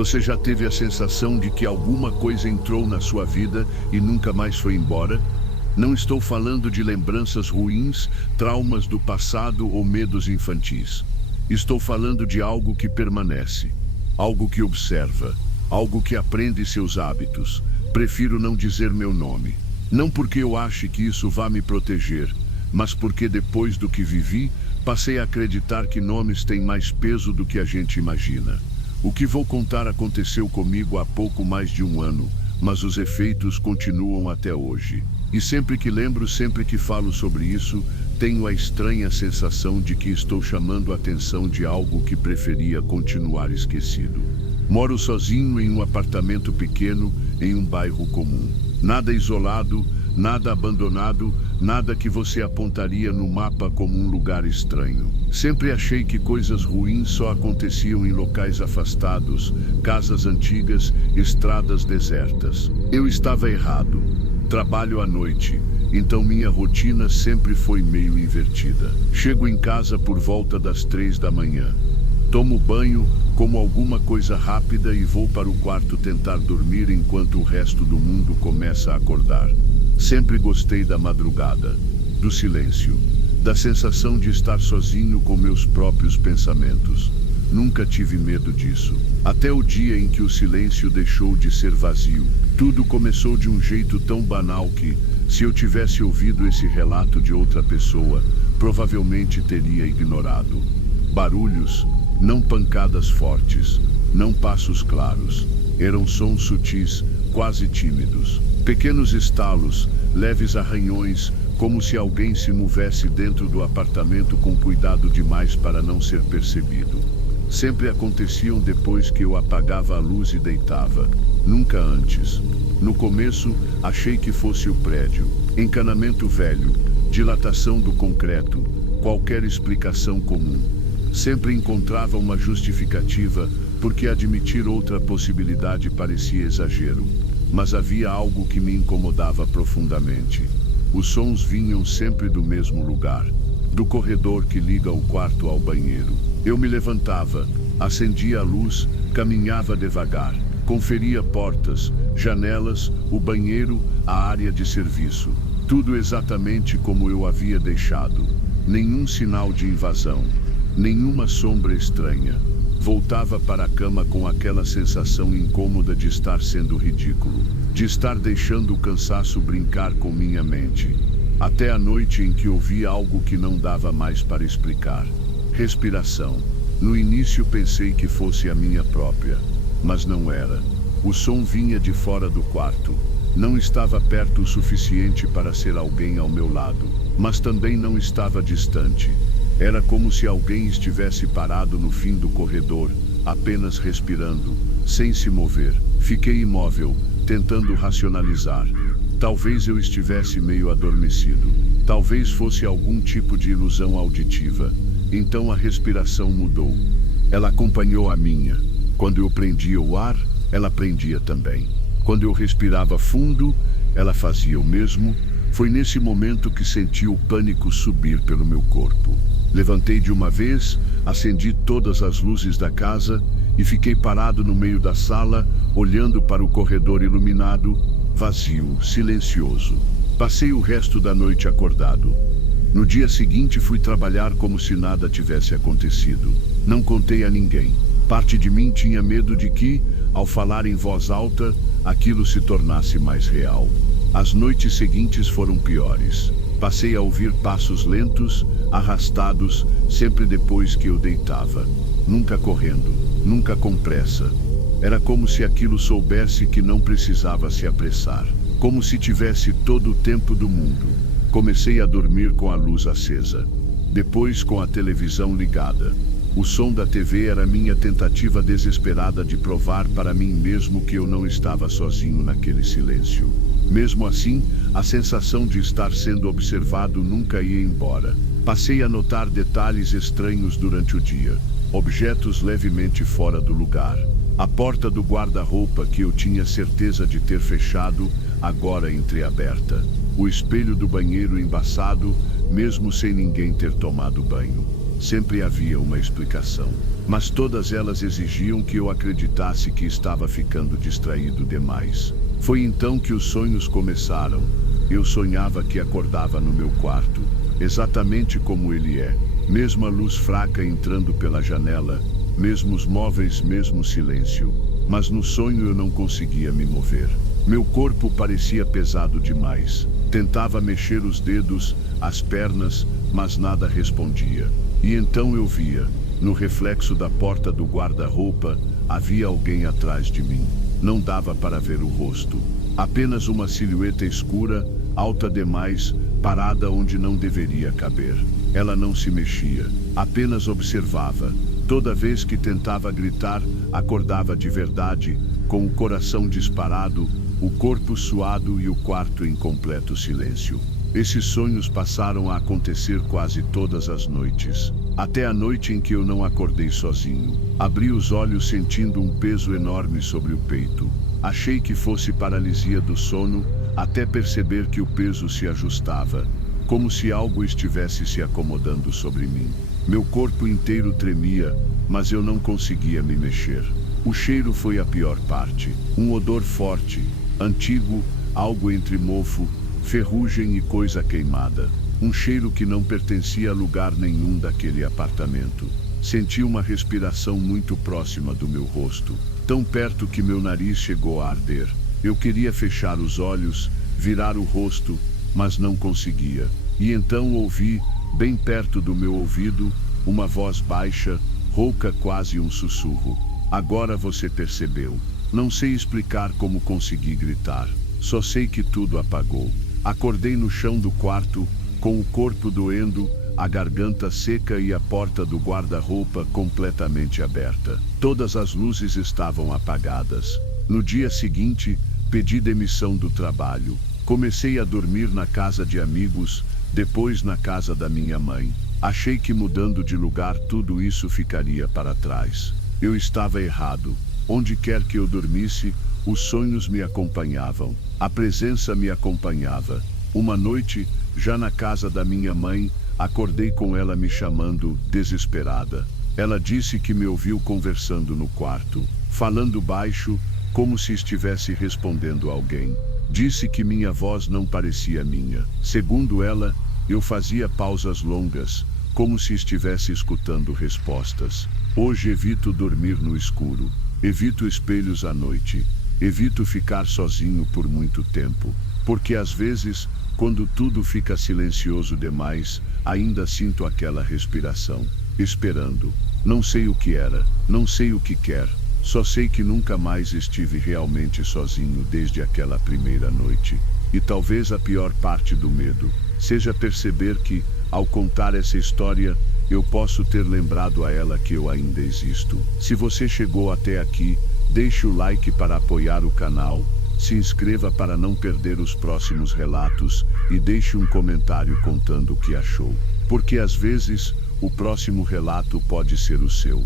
Você já teve a sensação de que alguma coisa entrou na sua vida e nunca mais foi embora? Não estou falando de lembranças ruins, traumas do passado ou medos infantis. Estou falando de algo que permanece, algo que observa, algo que aprende seus hábitos. Prefiro não dizer meu nome. Não porque eu ache que isso vá me proteger, mas porque depois do que vivi, passei a acreditar que nomes têm mais peso do que a gente imagina. O que vou contar aconteceu comigo há pouco mais de um ano, mas os efeitos continuam até hoje. E sempre que lembro, sempre que falo sobre isso, tenho a estranha sensação de que estou chamando a atenção de algo que preferia continuar esquecido. Moro sozinho em um apartamento pequeno, em um bairro comum. Nada isolado, nada abandonado, nada que você apontaria no mapa como um lugar estranho. Sempre achei que coisas ruins só aconteciam em locais afastados, casas antigas, estradas desertas. Eu estava errado. Trabalho à noite, então minha rotina sempre foi meio invertida. Chego em casa por volta das 3 da manhã. Tomo banho, como alguma coisa rápida e vou para o quarto tentar dormir enquanto o resto do mundo começa a acordar. Sempre gostei da madrugada, do silêncio, da sensação de estar sozinho com meus próprios pensamentos. Nunca tive medo disso, até o dia em que o silêncio deixou de ser vazio. Tudo começou de um jeito tão banal que, se eu tivesse ouvido esse relato de outra pessoa, provavelmente teria ignorado. Barulhos, não pancadas fortes, não passos claros. Eram sons sutis, quase tímidos. Pequenos estalos, leves arranhões, como se alguém se movesse dentro do apartamento com cuidado demais para não ser percebido. Sempre aconteciam depois que eu apagava a luz e deitava, nunca antes. No começo, achei que fosse o prédio, encanamento velho, dilatação do concreto, qualquer explicação comum. Sempre encontrava uma justificativa, porque admitir outra possibilidade parecia exagero. Mas havia algo que me incomodava profundamente. Os sons vinham sempre do mesmo lugar, do corredor que liga o quarto ao banheiro. Eu me levantava, acendia a luz, caminhava devagar, conferia portas, janelas, o banheiro, a área de serviço. Tudo exatamente como eu havia deixado. Nenhum sinal de invasão, nenhuma sombra estranha. Voltava para a cama com aquela sensação incômoda de estar sendo ridículo, de estar deixando o cansaço brincar com minha mente. Até a noite em que ouvi algo que não dava mais para explicar. Respiração. No início pensei que fosse a minha própria, mas não era. O som vinha de fora do quarto. Não estava perto o suficiente para ser alguém ao meu lado, mas também não estava distante. Era como se alguém estivesse parado no fim do corredor, apenas respirando, sem se mover. Fiquei imóvel, tentando racionalizar. Talvez eu estivesse meio adormecido. Talvez fosse algum tipo de ilusão auditiva. Então a respiração mudou. Ela acompanhou a minha. Quando eu prendia o ar, ela prendia também. Quando eu respirava fundo, ela fazia o mesmo. Foi nesse momento que senti o pânico subir pelo meu corpo. Levantei de uma vez, acendi todas as luzes da casa e fiquei parado no meio da sala, olhando para o corredor iluminado, vazio, silencioso. Passei o resto da noite acordado. No dia seguinte fui trabalhar como se nada tivesse acontecido. Não contei a ninguém. Parte de mim tinha medo de que, ao falar em voz alta, aquilo se tornasse mais real. As noites seguintes foram piores. Passei a ouvir passos lentos, arrastados, sempre depois que eu deitava. Nunca correndo, nunca com pressa. Era como se aquilo soubesse que não precisava se apressar. Como se tivesse todo o tempo do mundo. Comecei a dormir com a luz acesa. Depois com a televisão ligada. O som da TV era minha tentativa desesperada de provar para mim mesmo que eu não estava sozinho naquele silêncio. Mesmo assim, a sensação de estar sendo observado nunca ia embora. Passei a notar detalhes estranhos durante o dia. Objetos levemente fora do lugar. A porta do guarda-roupa que eu tinha certeza de ter fechado, agora entreaberta. O espelho do banheiro embaçado, mesmo sem ninguém ter tomado banho. Sempre havia uma explicação. Mas todas elas exigiam que eu acreditasse que estava ficando distraído demais. Foi então que os sonhos começaram. Eu sonhava que acordava no meu quarto, exatamente como ele é. Mesma luz fraca entrando pela janela, mesmos móveis, mesmo silêncio. Mas no sonho eu não conseguia me mover. Meu corpo parecia pesado demais. Tentava mexer os dedos, as pernas, mas nada respondia. E então eu via, no reflexo da porta do guarda-roupa, havia alguém atrás de mim. Não dava para ver o rosto. Apenas uma silhueta escura, alta demais, parada onde não deveria caber. Ela não se mexia, apenas observava. Toda vez que tentava gritar, acordava de verdade, com o coração disparado, o corpo suado e o quarto em completo silêncio. Esses sonhos passaram a acontecer quase todas as noites. Até a noite em que eu não acordei sozinho. Abri os olhos sentindo um peso enorme sobre o peito. Achei que fosse paralisia do sono, até perceber que o peso se ajustava, como se algo estivesse se acomodando sobre mim. Meu corpo inteiro tremia, mas eu não conseguia me mexer. O cheiro foi a pior parte. Um odor forte, antigo, algo entre mofo, ferrugem e coisa queimada. Um cheiro que não pertencia a lugar nenhum daquele apartamento. Senti uma respiração muito próxima do meu rosto, tão perto que meu nariz chegou a arder. Eu queria fechar os olhos, virar o rosto, mas não conseguia. E então ouvi, bem perto do meu ouvido, uma voz baixa, rouca, quase um sussurro. Agora você percebeu. Não sei explicar como consegui gritar. Só sei que tudo apagou. Acordei no chão do quarto, com o corpo doendo, a garganta seca e a porta do guarda-roupa completamente aberta. Todas as luzes estavam apagadas. No dia seguinte, pedi demissão do trabalho. Comecei a dormir na casa de amigos, depois na casa da minha mãe. Achei que mudando de lugar tudo isso ficaria para trás. Eu estava errado. Onde quer que eu dormisse, os sonhos me acompanhavam. A presença me acompanhava. Uma noite, já na casa da minha mãe, acordei com ela me chamando, desesperada. Ela disse que me ouviu conversando no quarto, falando baixo, como se estivesse respondendo a alguém. Disse que minha voz não parecia minha. Segundo ela, eu fazia pausas longas, como se estivesse escutando respostas. Hoje evito dormir no escuro, evito espelhos à noite, evito ficar sozinho por muito tempo, porque às vezes, quando tudo fica silencioso demais, ainda sinto aquela respiração, esperando. Não sei o que era, não sei o que quer, só sei que nunca mais estive realmente sozinho desde aquela primeira noite. E talvez a pior parte do medo seja perceber que, ao contar essa história, eu posso ter lembrado a ela que eu ainda existo. Se você chegou até aqui, deixe o like para apoiar o canal, se inscreva para não perder os próximos relatos e deixe um comentário contando o que achou. Porque às vezes, o próximo relato pode ser o seu.